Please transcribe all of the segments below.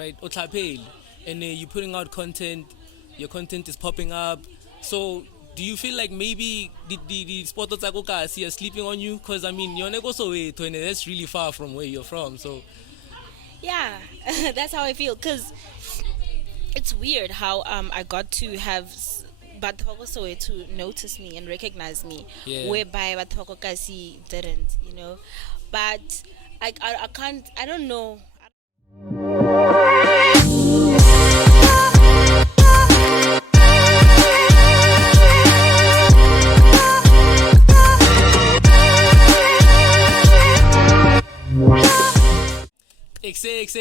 right? Otlapele, and you're putting out content. Your content is popping up. So do you feel like maybe the sport of KONKA are sleeping on you? Because I mean, you're not so way, and that's really far from where you're from. So Yeah, that's how I feel. Cause it's weird how I got to have Batho to notice me and recognize me, yeah. whereby Batho Kasi didn't, you know. But I can't. I don't know. Exes,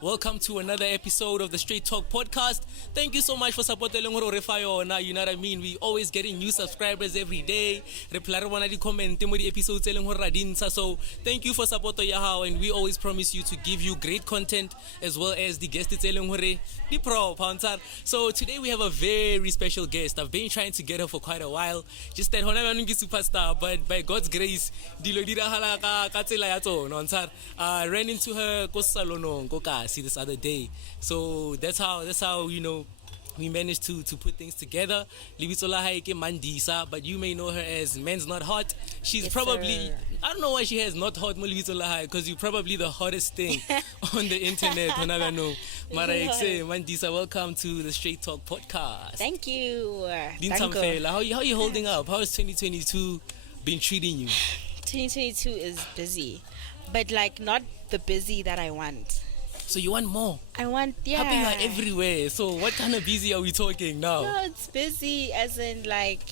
welcome to another episode of the Straight Talk podcast. Thank you so much for supporting Now, you know what I mean? We always getting new subscribers every day. Reply to one of the comment mo the episodes so thank you for supporting Yahoo, and we always promise you to give you great content as well as the guest the pro. So today we have a very special guest. I've been trying to get her for quite a while. Just that Hona superstar, but by God's grace, I ran into her this other day. So that's how we managed to put things together. Libitola Haike Mandisa, but you may know her as Mandz Not Hot. She's Yes, probably sir. I don't know why she has not hot Libitola because you're probably the hottest thing on the internet. Whenever know. Mara Exe, Mandisa, welcome to the Straight Talk podcast. Thank you. Dintamfela, how you holding up? How has 2022 been treating you? 2022 is busy, but like not the busy that I want. So you want more? I want Happy you are everywhere. So what kind of busy are we talking now? No, it's busy as in like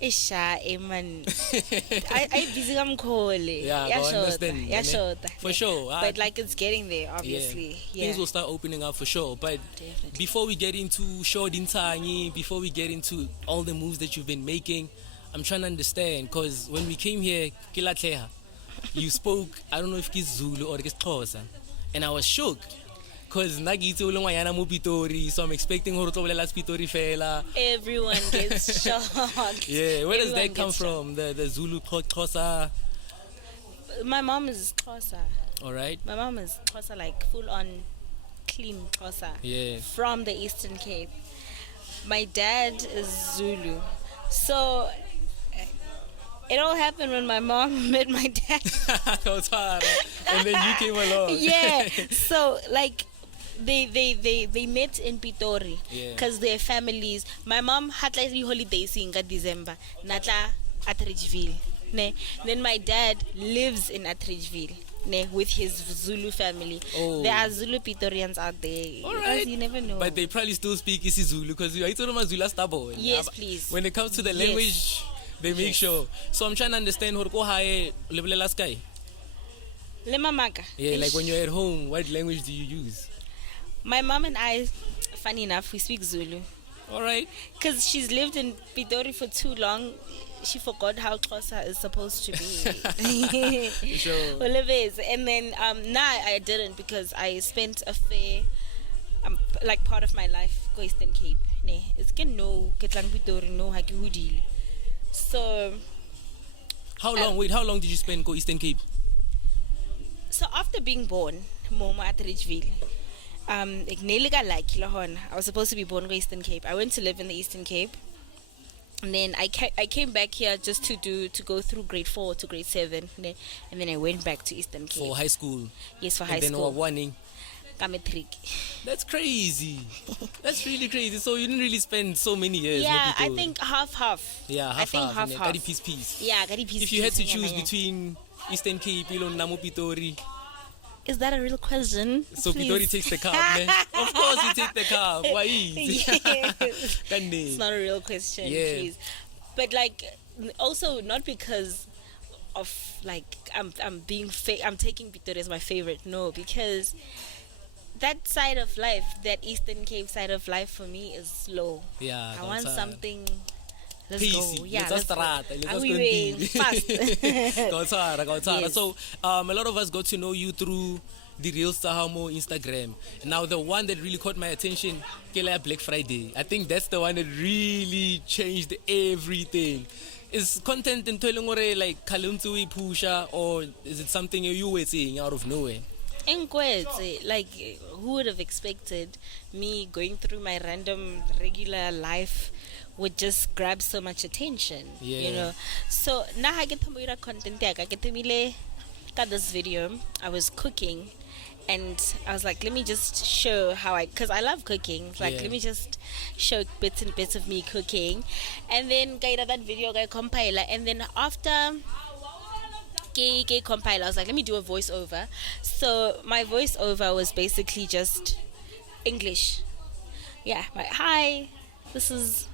Isha, man. I busy kamkhole. Yeah, I understand. Yeah, sure. For sure. But like it's getting there, obviously. Yeah. Things will start opening up for sure. But Definitely. before we get into ShoDnx, before we get into all the moves that you've been making, I'm trying to understand because when we came here, Kilatleha, you spoke, I don't know if it's Zulu or it's Xhosa, and I was shook. Because Nagiti Ulungayana mo Pitori, so I'm expecting her to last Pitori fela. Everyone gets shocked. Yeah, where does Everyone that come gets from? The Zulu Xhosa. shocked. My mom is Xhosa. Alright. My mom is Xhosa, like full on clean Xhosa. Yeah. From the Eastern Cape. My dad is Zulu. So it all happened when my mom met my dad. And then you came along. Yeah. So like they met in Pitori Yeah. because their families. My mom had like holidays in December. Natla Atteridgeville. Ne. Then my dad lives in Atteridgeville. Ne, with his Zulu family. Oh. There are Zulu Pitorians out there. All Because right. you never know. But they probably still speak isiZulu because you told them Zulu stable. Yes, please. When it comes to the Yes. language, they make Yes. sure. So I'm trying to understand how go high level sky. Le mamaka. Yeah, like when you're at home, what language do you use? My mom and I, funny enough, we speak Zulu. All right. Because she's lived in Pitori for too long, she forgot how Xhosa is supposed to be. Sure. Well, it is. And then now I didn't because I spent a fair, like part of my life, go Eastern Cape. Ne, it's can no, get lang Pitori, no, haki hudili. So, How long? Wait, how long did you spend go Eastern Cape? so after being born, Moma at Ridgeville, I was supposed to be born in Eastern Cape. I went to live in the Eastern Cape. And then I came back here just to go through grade 4 to grade 7, ne, and then I went back to Eastern Cape. For high school. Yes, for And high then school. warning. Kametrik. That's crazy. That's really crazy. So you didn't really spend so many years. Yeah, with I people. think half. Yeah, I think half. Kari piece. Yeah, kari piece. If you had to piece, choose yeah. between Eastern Cape, Ilon Namu Pitori, Is that a real question? so Please. Pitori takes the cab, man. Of course you take the cab. Why? Yes. Kande. It's not a real question, Yeah. please. But like, also not because of like I'm being I'm taking Pitori as my favorite. No, because that side of life, that Eastern Cape side of life for me is slow. Yeah, I want Gonzalo. something. Let's Peacey. go. Yeah, Let's let's go. start. Let's Are we continue. going fast? Gonzalo. Yes. So a lot of us got to know you through the real Sahamo Instagram. Now the one that really caught my attention, Kela Black Friday. I think that's the one that really changed everything. Is content in Tolongore like Kaluntu Pusha, or is it something you were seeing out of nowhere? Enkwetse, like who would have expected me going through my random regular life would just grab so much attention, you Yeah. know. So now I get to content there. I get to got this video. I was cooking, and I was like, let me just show how because I love cooking. Like, Yeah. let me just show bits and bits of me cooking, and then get that video, guy compiler, and then after gay compiler, I was like, let me do a voiceover. So my voiceover was basically just English. Yeah, like, hi, this is.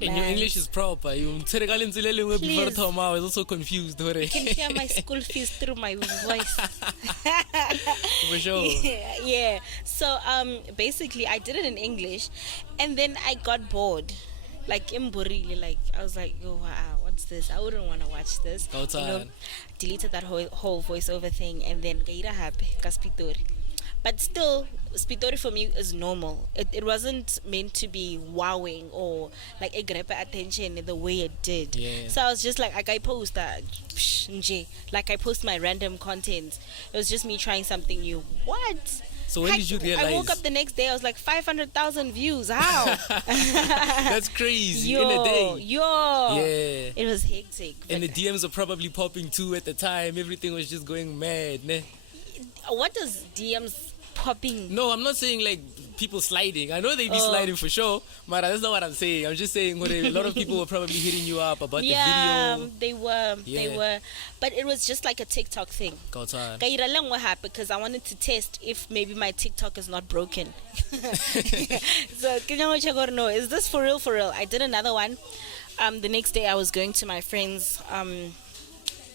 And your Mandz. English is proper. You Tserekale Ntsile le nngwe before Please. Thoma, I was also confused. Hore. You can hear my school fees through my voice. For sure. Yeah. So basically I did it in English, and then I got bored. Like imborile, like I was like, oh wow, what's this? I wouldn't want to watch this. Go time. Deleted that whole voiceover thing, and then gaira happy kaspitori. But still, Spitori for me is normal. It wasn't meant to be wowing or like a grab attention the way it did. Yeah. So I was just like I post that, like I post my random content. It was just me trying something new. What? So when did you realize? I woke up the next day. I was like 500,000 views. How? That's crazy. In a day. Yo. Yeah. It was hectic. And the but DMs are probably popping too at the time. Everything was just going mad. Ne? what does DMs popping? No, I'm not saying like people sliding. I know they be sliding for sure, but that's not what I'm saying. I'm just saying a lot of people were probably hitting you up about the video. They were. They Yeah. were. But it was just like a TikTok thing. Go time. Kaira lang what happened because I wanted to test if maybe my TikTok is not broken. So can you check or no? Is this for real? For real? I did another one. The next day I was going to my friend's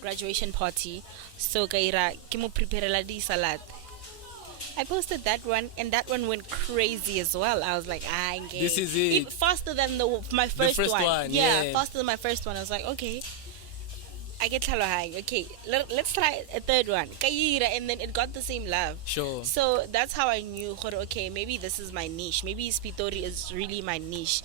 graduation party. So Kaira, kimo preparela di salad. I posted that one, and that one went crazy as well. I was like, I'm gay. This is it. Even faster than my first, first one, yeah. faster than my first one. I was like, okay. I get high. Okay, let's try a third one. Kayira, and then it got the same love. Sure. So that's how I knew, okay, maybe this is my niche. Maybe Spitori is really my niche.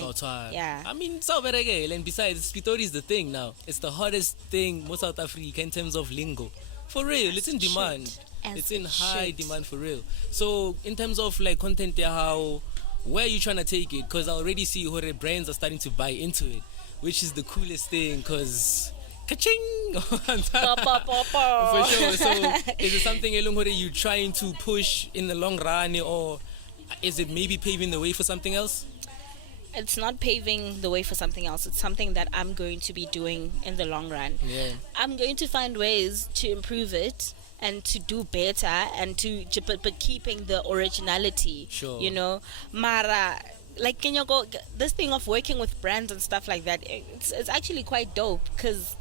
Go time. Yeah. I mean, so very gay. And besides, Spitori is the thing now. It's the hottest thing most South Africa in terms of lingo. For real, it's in demand. As It's in it high should. demand for real. So in terms of like content, where are you trying to take it? Because I already see how the brands are starting to buy into it, which is the coolest thing. Because ka-ching! For sure. So is it something you're trying to push in the long run, or is it maybe paving the way for something else? It's not paving the way for something else. It's something that I'm going to be doing in the long run. Yeah. I'm going to find ways to improve it and to do better and but keeping the originality. Sure. You know, Mara, like can you go this thing of working with brands and stuff like that? It's actually quite dope because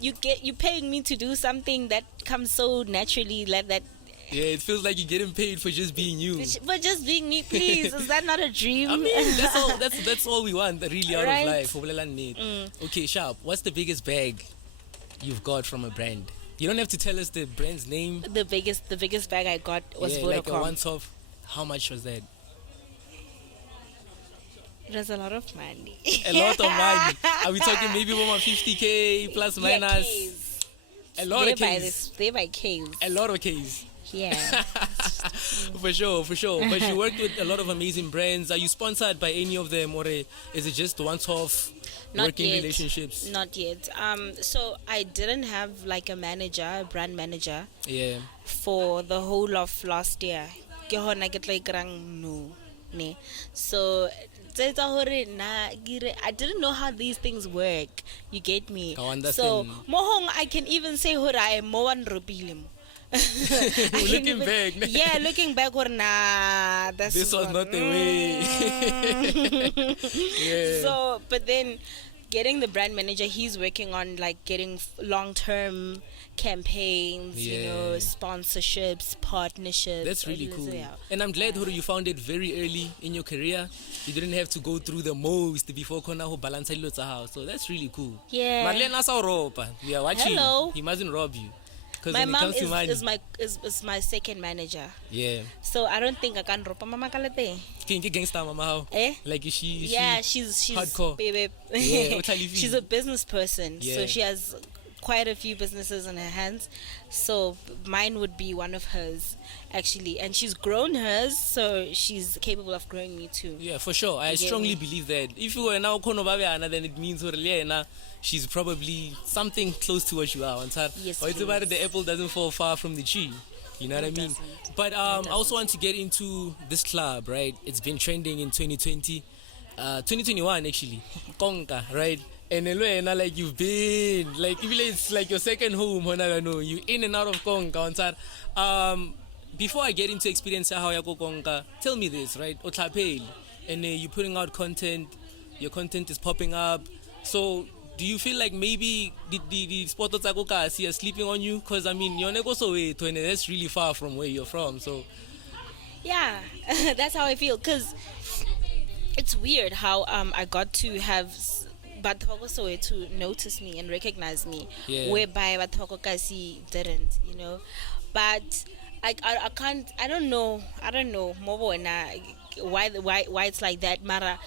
you're paying me to do something that comes so naturally like that. Yeah, it feels like you're getting paid for just being you. But just being me, please. Is that not a dream? I mean, that's all. That's all we want, really, out Right? of life. Okay, Sharp. What's the biggest bag you've got from a brand? You don't have to tell us the brand's name. The biggest bag I got was Yeah, Vodacom. like a once-off. How much was that? It was a lot of money. A lot of money. Are we talking maybe more than 50K plus minus? K's. A lot of Ks. They buy K's. A lot of Ks. Yeah. For sure. But you worked with a lot of amazing brands. Are you sponsored by any of them, or is it just once-off Not working yet. relationships? Not yet. So I didn't have like a brand manager, Yeah. for the whole of last year. Ke hona ke tla ikrang no, ne. So I didn't know how these things work. You get me? I So understand. mohong I can even say hore I am mo wan ropile mo. I can Looking back, ne? Yeah, looking back, or nah, This was not the way. Yeah. So, but then getting the brand manager, he's working on like getting long-term campaigns, you know, Yeah. sponsorships, partnerships. That's really cool. Yeah. And I'm glad you found it very early in your career. You didn't have to go through the most before kona ho balance a house. So that's really cool. Yeah. Marlene asa ropa. We are watching. Hello. He mustn't rob you. Because My when it mom comes to money, is my second manager, yeah. so I don't think I can ropa mama kalate. Kinky gangster mama how? Eh? Like Yeah, she's hardcore. baby. Yeah, what tell you She's a business person, so Yeah. she has quite a few businesses in her hands, so mine would be one of hers actually, and she's grown hers, so she's capable of growing me too. Yeah, for sure. I You get strongly me? believe that. If you were now Konobabiana, then it means she's probably something close to what you are. Yes, Or it's about please. the apple doesn't fall far from the tree. You know what I It mean? doesn't. But It I also doesn't. want to get into this club, right? It's been trending in 2020, 2021 actually. KONKA, right? And then like you've been like even it's like your second home. You in and out of KONKA. Before I get into experience how you go KONKA, tell me this, right? Otlapeli, and you're putting out content. Your content is popping up. So do you feel like maybe the spot are sleeping on you? Because I mean, you're not so way, and that's really far from where you're from. So Yeah, that's how I feel. Cause it's weird how I got to have Batho Sowe to notice me and recognize me, Yeah. whereby Batho Kasi didn't, you know. But I can't. I don't know. Mobo and why it's like that. Mara,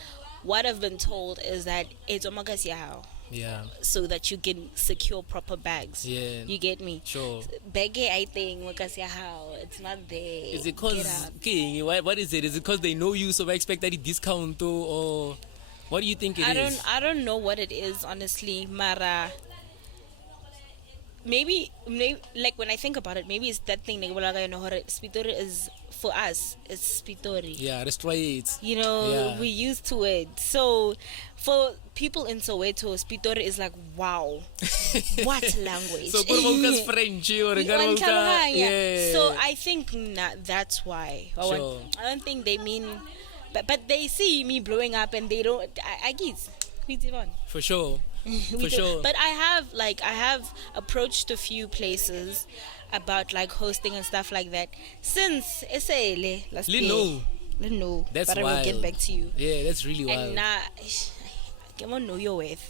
what I've been told is that it's Omagasi how, yeah, so that you can secure proper bags. Yeah. You get me? sure. Bege, I think Wakasi how it's not there. Is it Get because out. what is it? Is it because they know you, so I expect that discount or what do you think it is? I don't know what it is honestly, Mara. Maybe like when I think about it, maybe it's that thing. Spitori is for us. It's Spitori. Yeah, Str8. You know, Yeah. we used to it. So for people in Soweto, Spitori is like, wow, what language? So Kurboka's French or You understand? yeah. So I think that's why. Sure. I don't think they mean, but they see me blowing up and they don't. I guess we did one. For sure. We For do. sure. But I have approached a few places about like hosting and stuff like that. Since Esele last Li year. know. No. That's but I will get wild. back to you. Yeah, that's really wild. And now, come on, know your worth.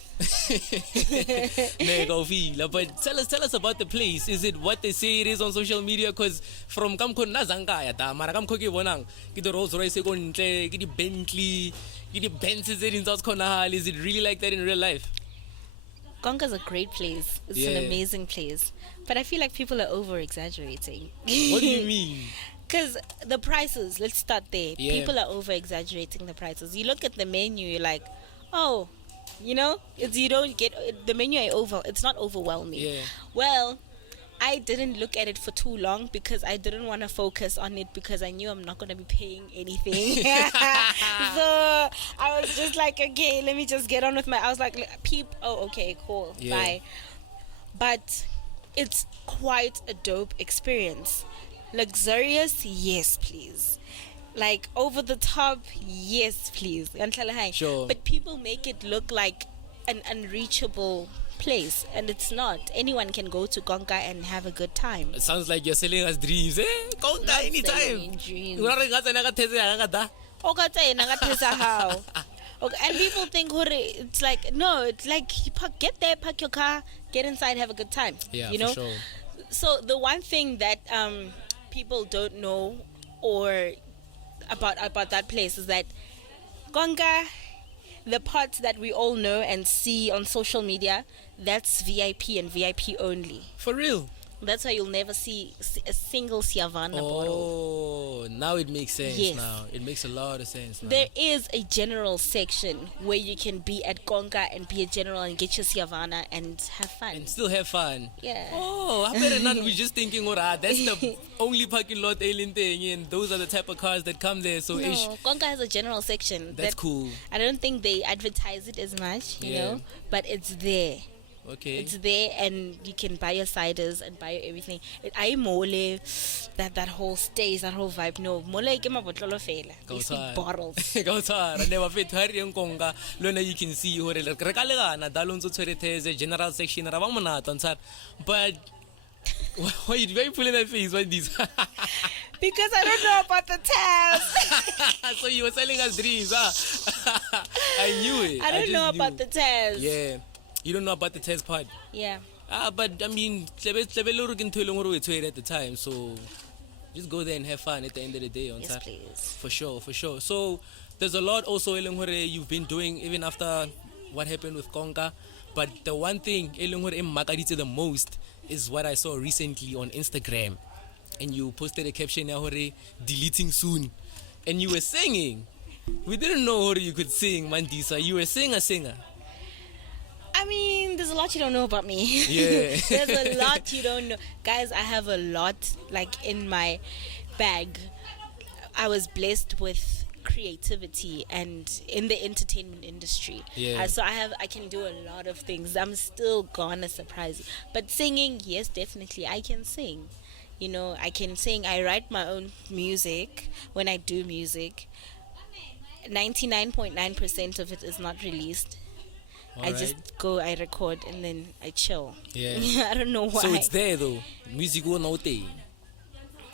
Mega feel. But tell us about the place. Is it what they say it is on social media? Because from Kamko Nazanga ya mara Kamko ke bonang ke the Rolls Royce ko ntle ke di Bentley ke di Benzes in South Konahal. Is it really like that in real life? KONKA's a great place. It's Yeah. an amazing place. But I feel like people are over exaggerating. What do you mean? Because the prices, let's start there. Yeah. People are over exaggerating the prices. You look at the menu, you're like, oh, you know, you don't get the menu. It's not overwhelming. Yeah. Well, I didn't look at it for too long because I didn't want to focus on it because I knew I'm not going to be paying anything. So I was just like, okay, let me just get on with I was like, okay, cool, Yeah. bye. But it's quite a dope experience. Luxurious, yes, please. Like over the top, yes, please. Sure. But people make it look like an unreachable place, and it's not. Anyone can go to KONKA and have a good time. It sounds like you're selling us dreams, eh? Konka Not anytime. selling dreams. How? Okay, and people think it's like no, it's like you get there, park your car, get inside, have a good time. Yeah, you know. for sure. So the one thing that people don't know or about that place is that KONKA, the parts that we all know and see on social media, that's VIP and VIP only. For real. That's why you'll never see a single Siavana bottle. Oh, now it makes sense. Yes. Now it makes a lot of sense. Now. There is a general section where you can be at KONKA and be a general and get your Siavana and have fun. And still have fun. Yeah. Oh, I better not. We're just thinking, alright, that's the only parking lot alien thing, and those are the type of cars that come there. So ish, No, KONKA has a general section. that's cool. I don't think they advertise it as much, you Yeah. know, but it's there. Okay. It's there, and you can buy your ciders and buy your everything. I mole that whole stays, that whole vibe. No, mole ke mabotlolo fela. They speak bottles. Go tshwara never fit hari eng KONKA lona you can see hore re ka legana da lo ntse tshwere these general section ra ba monata ntsa but why you pulling that face like this? Because I don't know about the tabs. So you were selling us dreams, huh? I knew it. I don't just know knew. about the tabs. Yeah. You don't know about the test part. Yeah. But I mean, at the time, so just go there and have fun at the end of the day. On Yes, Sat. please. For sure. So there's a lot also you've been doing even after what happened with KONKA. But the one thing e leng hore e mmakaditse the most is what I saw recently on Instagram, and you posted a caption ya hore deleting soon, and you were singing. We didn't know hore you could sing, Mandisa. You were a singer. I mean, there's a lot you don't know about me. Yeah. There's a lot you don't know. Guys, I have a lot like in my bag. I was blessed with creativity and in the entertainment industry. Yeah. So I can do a lot of things. I'm still gonna surprise you. But singing, yes, definitely I can sing. You know, I can sing. I write my own music when I do music. 99.9% of it is not released. I just go, I record, and then I chill. Yeah. I don't know why. So it's there though. Music will not there.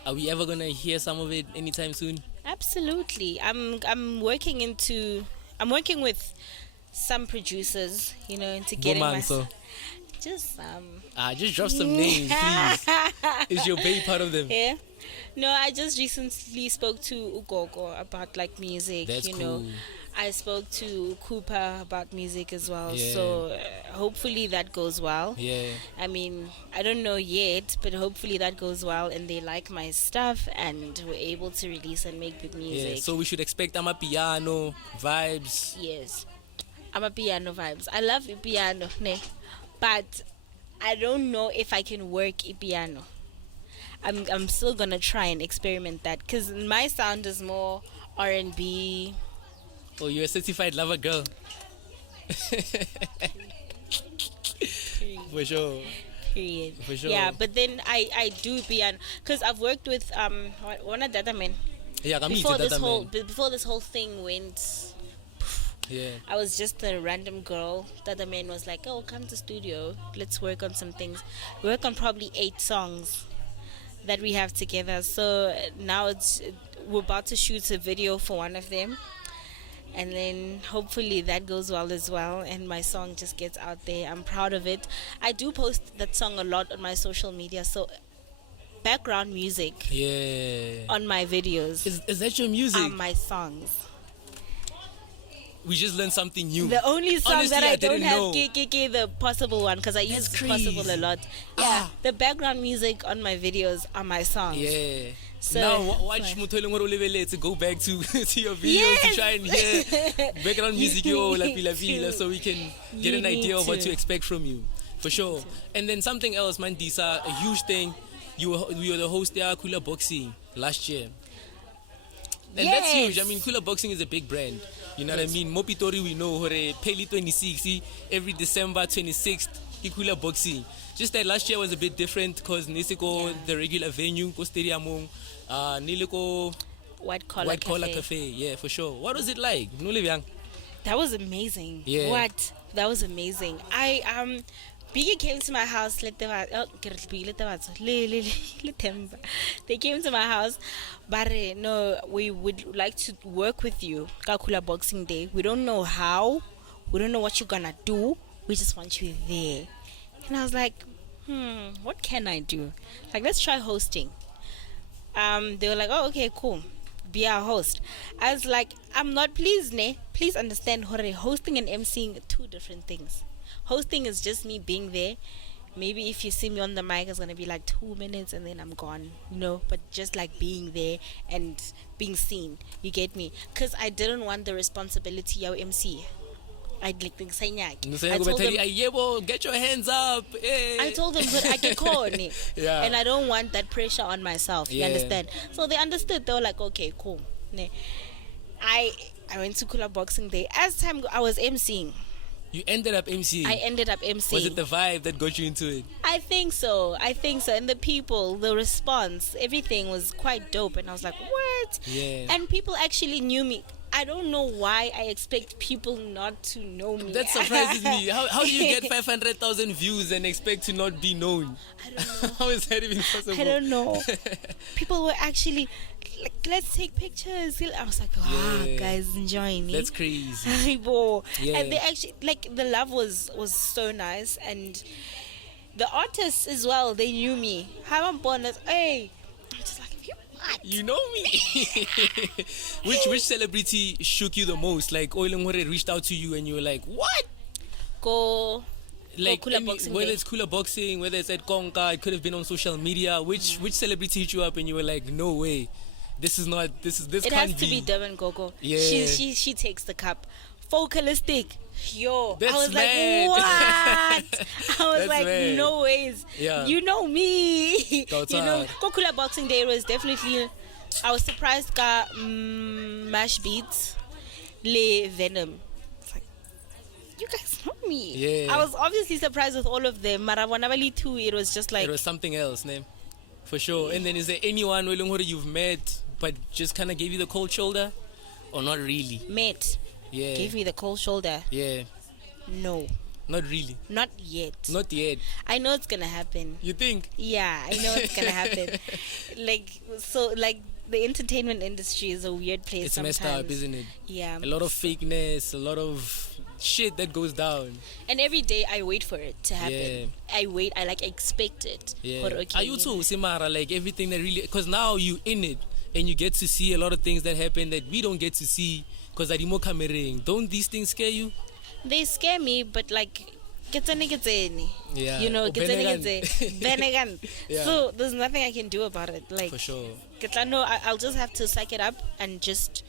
Are we ever gonna hear some of it anytime soon? Absolutely. I'm working with some producers, you know, into getting my So. just Just drop some names, please. Is your babe part of them? Yeah. No, I just recently spoke to Gogo about like music. That's you cool. know, I spoke to Cooper about music as well. Yeah. So hopefully that goes well. Yeah. I mean, I don't know yet, but hopefully that goes well and they like my stuff and we're able to release and make good music. Yeah. So we should expect piano vibes. Yes. I'm a piano vibes. I love piano, ne? But I don't know if I can work piano. I'm still gonna try and experiment that because my sound is more R&B. Oh, you're a certified lover girl. For sure. Period. For sure. Yeah, but then I do piano because I've worked with one of the other men. Yeah, Before this whole thing went, yeah. I was just a random girl. The other man was like, "Oh, come to studio. Let's work on some things." We work on probably 8 songs that we have together. So now we're about to shoot a video for one of them. And then hopefully that goes well as well and my song just gets out there. I'm proud of it. I do post that song a lot on my social media, so background music on my videos is that your music? are my songs. We just learned something new. The only song Honestly, that I don't didn't have know. the possible one because I use possible a lot. Yeah, the background music on my videos are my songs. Yeah. So, now watch to go back to to your videos to try and hear background music so we can get an idea of what to expect from you. For sure. And then something else, Mandisa, a huge thing. You were the host there, Kula Boxing last year. And that's huge. I mean, Kula Boxing is a big brand. You know what I mean? Mopitori, we know, Peli 26, every December 26th, Kula Boxing. Just that last year was a bit different because Nisiko, the regular venue, ko stadium, Niliko White Collar Cafe. Yeah, for sure. What was it like? That was amazing. Yeah. What? That was amazing. Biggie came to my house. They came to my house. But no, we would like to work with you. Kakula Boxing Day. We don't know how. We don't know what you're gonna do. We just want you there. And I was like, what can I do? Like, let's try hosting. They were like, oh, okay, cool. Be our host. I was like, I'm not pleased, ne? Please understand, hosting and emceeing are 2 different things. Hosting is just me being there. Maybe if you see me on the mic, it's gonna be like 2 minutes and then I'm gone. No, but just like being there and being seen. You get me? Because I didn't want the responsibility of MC. I'd like to say get your hands up. Hey. I told them, but I can call it. Yeah. And I don't want that pressure on myself. You understand? So they understood. They were like, okay, cool. I went to Kula Boxing Day. As time I was emceeing. You ended up emceeing? I ended up emceeing. Was it the vibe that got you into it? I think so. And the people, the response, everything was quite dope. And I was like, what? Yeah. And people actually knew me. I don't know why I expect people not to know me. That surprises me. How do you get 500,000 views and expect to not be known? I don't know. How is that even possible? I don't know. People were actually like, let's take pictures. I was like, wow, guys, enjoying me. That's crazy. Yeah. And they actually, like, the love was so nice. And the artists as well, they knew me. How I'm born as, hey. I'm just like, you know me. Which celebrity shook you the most? Like Oilengore reached out to you and you were like, what? like Cooler Boxing whether Day. it's Cooler Boxing, whether it's at KONKA, it could have been on social media. Which celebrity hit you up and you were like, no way, this is not this It can't has to be Durban Gogo. Yeah. She takes the cup. Focalistic. Yo, That's I was mad. like, what? I was That's like, mad. no ways. Yeah. You know me. That's you know, hard. Kokula Boxing Day was definitely. I was surprised. Mash Beats, Le Venom. It's like, you guys know me. Yeah. I was obviously surprised with all of them. Marawanabali too. It was just like. It was something else, name, for sure. And then is there anyone who you've met but just kind of gave you the cold shoulder, or not really? Met. Yeah. Gave me the cold shoulder. Yeah. No. Not really. Not yet. Not yet. I know it's gonna happen. You think? Yeah, I know it's gonna happen. Like the entertainment industry is a weird place. It's sometimes. messed up, isn't it? Yeah. A lot of fakeness, a lot of shit that goes down. And every day I wait for it to happen. Yeah. I wait. I like expect it. Yeah. But okay, Are you too, Simara? Like everything that really, because now you in it and you get to see a lot of things that happen that we don't get to see because I more cameraing. Don't these things scare you? They scare me, but like. Ketseni. Yeah. You know, Oh, Benegan. Yeah. So there's nothing I can do about it. Like, For sure. No, I'll just have to suck it up and just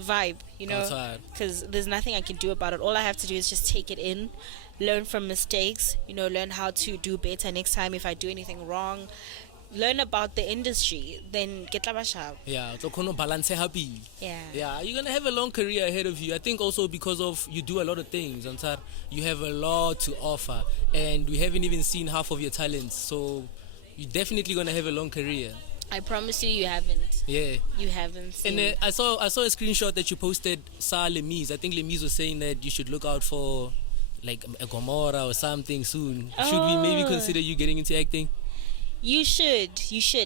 vibe, you know, That's hard. because there's nothing I can do about it. All I have to do is just take it in, learn from mistakes, you know, learn how to do better next time if I do anything wrong, learn about the industry, then get labashab. Yeah. So kono balance happy. Yeah. Yeah, you're gonna have a long career ahead of you. I think also because of you do a lot of things, Ansar. You have a lot to offer, and we haven't even seen half of your talents. So you're definitely gonna have a long career. I promise you haven't. Yeah. You haven't seen. And I saw a screenshot that you posted. Sa Lemise. I think Lemise was saying that you should look out for like a Gomorrah or something soon. Should we maybe Oh. consider you getting into acting? You should.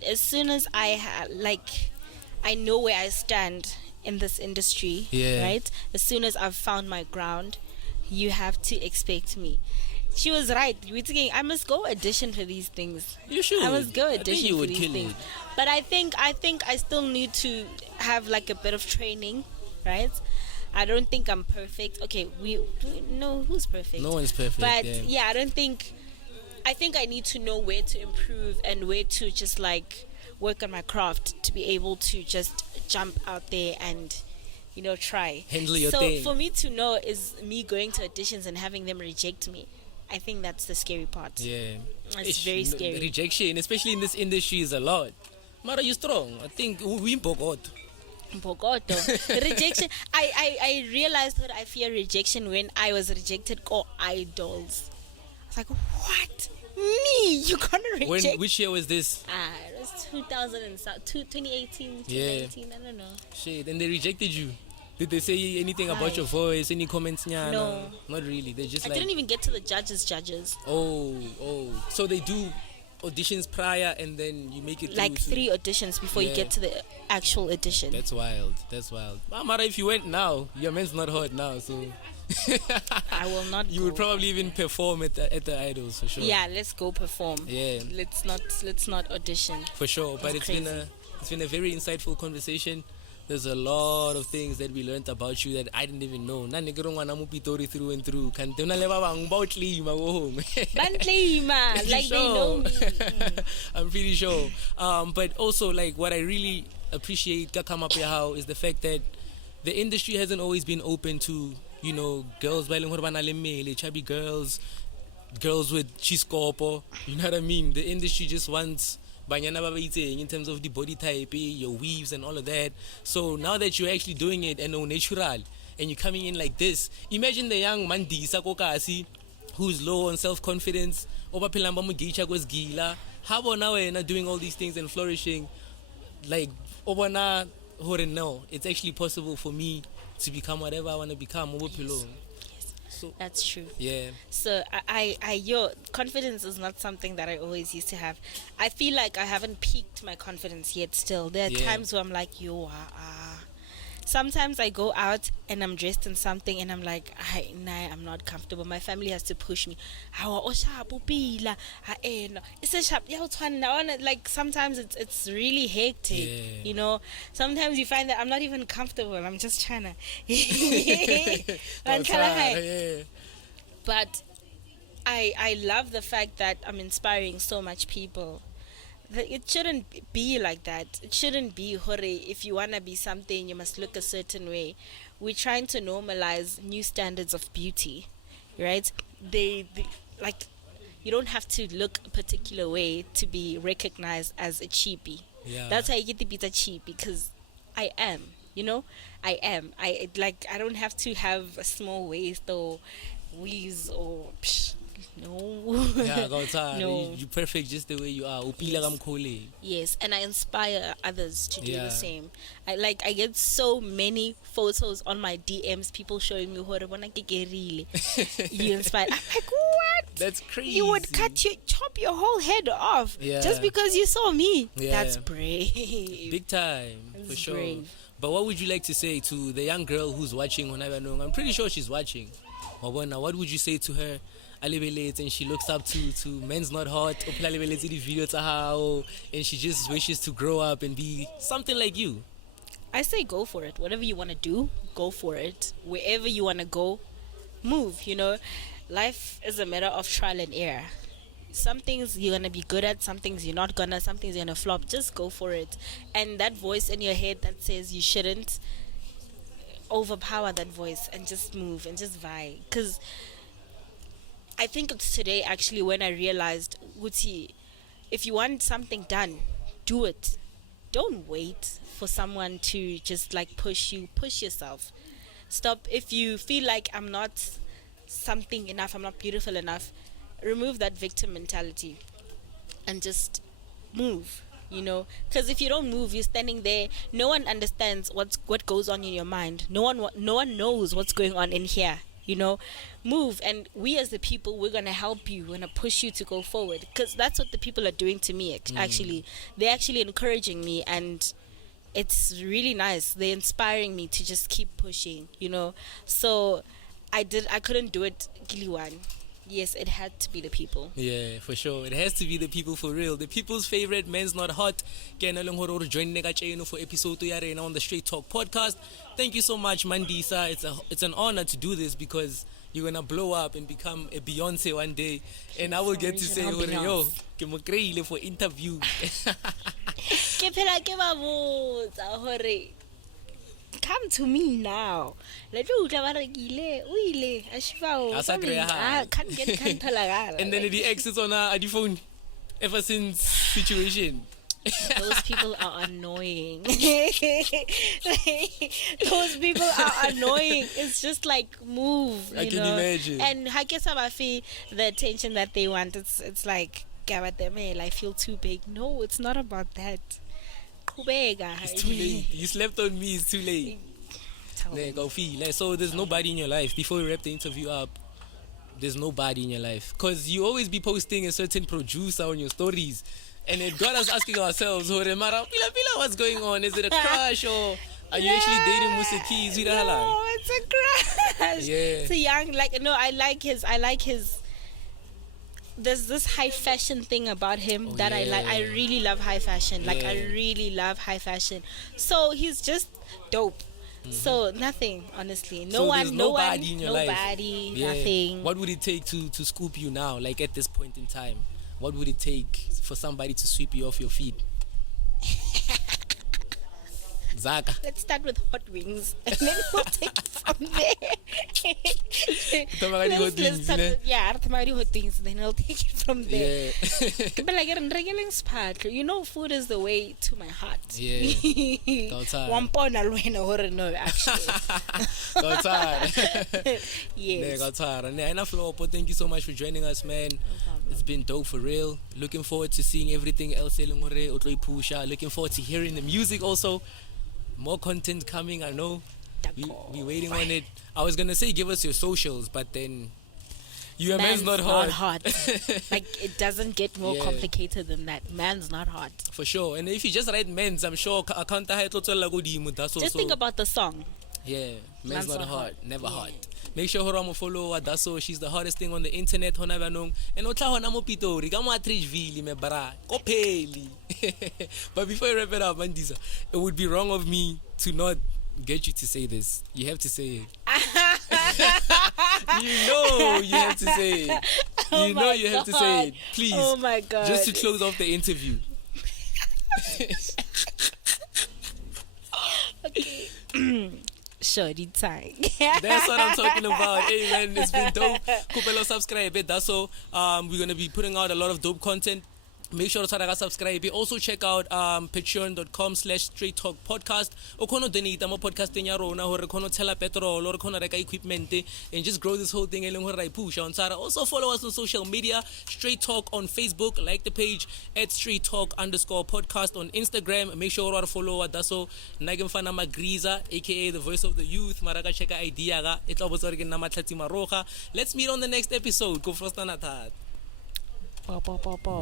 As soon as I I know where I stand in this industry, Yeah. right? As soon as I've found my ground, you have to expect me. She was right. We're thinking I must go audition for these things. You should. I must go I think audition you for would these kill things. it. But I think I still need to have like a bit of training, right? I don't think I'm perfect. Okay, we no, who's perfect? No one's perfect. But yeah. I don't think. I think I need to know where to improve and where to just like work on my craft to be able to just jump out there and, you know, try. Handle your so thing. for me to know is me going to auditions and having them reject me. I think that's the scary part. Yeah. It's very scary. Rejection, especially in this industry, is a lot. Mara, you strong. I think we in Bogota. Bogoto. Rejection. I realized that I fear rejection when I was rejected for idols. I was like, what? Me? You gonna reject? Which year was this? It was 2018, Yeah. 2019, I don't know. Shit, and they rejected you. Did they say anything about Aye. your voice? Any comments? Nyana? No. Not really. They just I like, didn't even get to the judges. oh. So they do auditions prior and then you make it Like through 3 auditions before you Yeah. get to the actual audition. That's wild. But Mara, if you went now, your man's not hot now, so I will not you go. would probably even perform at the idols for sure. Yeah, let's go perform. Yeah. Let's not audition. For sure, but That's it's been a very insightful conversation. There's a lot of things that we learned about you that I didn't even know. Na negro ngwana mo Pitori through and through. Kante una le ba bang ba o tlima go home. Bantlima, like they know me. I'm pretty sure. But also, like, what I really appreciate how is the fact that the industry hasn't always been open to, you know, girls chubby girls with chiskopo. You know what I mean? The industry just wants banyana ba ba itseng in terms of the body type, your weaves and all of that. So now that you're actually doing it and natural and you're coming in like this, imagine the young Mandisa Kokasi who's low on self-confidence, oba philamba mo gicha kwesgila. How about now we're not doing all these things and flourishing? Like, oba na hore no, it's actually possible for me to become whatever I want to become. Oba philo. So That's true. yeah. So your confidence is not something that I always used to have. I feel like I haven't peaked my confidence yet still. There are Yeah. times where I'm like, sometimes I go out and I'm dressed in something and I'm like, I'm not comfortable. My family has to push me. Like sometimes it's really hectic. Yeah. You know, sometimes you find that I'm not even comfortable. I'm just trying to. Yeah. But I love the fact that I'm inspiring so much people. It shouldn't be like that. It shouldn't be hore. If you wanna be something, you must look a certain way. We're trying to normalize new standards of beauty, right? They like you don't have to look a particular way to be recognized as a cheapie. Yeah. That's why I get the bit cheap because I am. You know, I am. I don't have to have a small waist or wheeze or no. Yeah, go tired. No. You perfect just the way you are. Upila kamkhole. Yes, and I inspire others to do Yeah. the same. I get so many photos on my DMs, people showing me hore bona ke kerile. You inspire. I'm like, what? That's crazy. You would chop your whole head off Yeah. just because you saw me. Yeah. That's brave. Big time, for That's sure. brave. But what would you like to say to the young girl who's watching on Ivanong? I'm pretty sure she's watching. Wabona, what would you say to her? Alibelete, and she looks up to Men's Not Hot, Opila Alibelete the video to how, and she just wishes to grow up and be something like you. I say go for it. Whatever you want to do, go for it. Wherever you want to go, move. You know, life is a matter of trial and error. Some things you're gonna be good at, some things you're not gonna, some things you're gonna flop. Just go for it. And that voice in your head that says you shouldn't, overpower that voice and just move and just vibe. Because I think it's today actually when I realized, Guti, if you want something done, do it. Don't wait for someone to just like push you. Push yourself. Stop. If you feel like I'm not something enough, I'm not beautiful enough, remove that victim mentality and just move. You know, because if you don't move, you're standing there. No one understands what goes on in your mind. No one knows what's going on in here. You know, move, and we as the people, we're gonna help you. We're gonna push you to go forward, because that's what the people are doing to me. Actually, they're actually encouraging me, and it's really nice. They're inspiring me to just keep pushing. You know, so I couldn't do it, Giliwan. Yes, it had to be the people. Yeah, for sure. It has to be the people for real. The people's favorite Men's Not Hot. Kena lang horo join nega for episode 2 yare on the Straight Talk podcast. Thank you so much, Mandisa. It's an honor to do this because you're gonna blow up and become a Beyonce one day, and I will get to say, yo, ke mo kreile for interview. Ke phela ke ba botsa hore come to me now. Let me utla ba rekile o ile a shifa A sa kreya ha. can't tholagala. And then the Exes on a phone ever since situation. Those people are annoying. Those people are annoying. It's just like move. I can imagine. And hakesa bafi, the attention that they want. It's like gabatemel. I feel too big. No, it's not about that. It's too late. You slept on me. It's too late. Go feel. So there's nobody in your life. Before we wrap the interview up, there's nobody in your life, because you always be posting a certain producer on your stories. And it got us asking ourselves, what's going on? Is it a crush, or are you actually dating Musa Keys? No, it's a crush. Yeah. It's a young, I like his. There's this high fashion thing about him that I like. I really love high fashion. I really love high fashion. So he's just dope. So nothing, honestly. Nobody in your life. Nobody, nothing. What would it take to scoop you now, like at this point in time? What would it take for somebody to sweep you off your feet? Zaka. Let's start with hot wings, and then we'll take it from there. Let's start with, hot wings, then I'll take it from there. Yeah. But like in regular spot, you know, food is the way to my heart. Yeah. No, actually. Yes. Thank you so much for joining us, man. It's been dope for real. Looking forward to seeing everything else. Looking forward to hearing the music also. More content coming, I know. We waiting on it. I was gonna say give us your socials, but then Man's not hot. Like, it doesn't get more complicated than that. Man's not hot. For sure. And if you just write Men's, I'm sure account just think about the song. Yeah, Man's not hot, never hot. Make sure you follow Adaso. She's the hottest thing on the internet. And otla hona mo Pitori, ka mo Atteridgeville me bra. Kopeli. But before I wrap it up, Mandisa, it would be wrong of me to not get you to say this. You have to say it. You know you have to say it. You know you have to say it, please. Oh my God. Just to close off the interview. Okay. ShoDnx. That's what I'm talking about. Hey man, it's been dope. Kupelo subscribe. That's all. We're gonna be putting out a lot of dope content. Make sure to subscribe. Also check out patreon.com/Straight Talk Podcast. Okono donate mo podcasting ya rona hore kono tshela petrol or kono reka equipment and just grow this whole thing eleng hore ra push on Sara. Also follow us on social media, Straight Talk on Facebook, like the page at Straight Talk_podcast on Instagram. Make sure to follow us. That's all. Nagimfana Magriza, aka the voice of the youth. Maraka cheka idea ga. Etlo botsa re ke nna Mahlatsi maroga. Let's meet on the next episode. Go first na that. Pa, pa, pa, pa.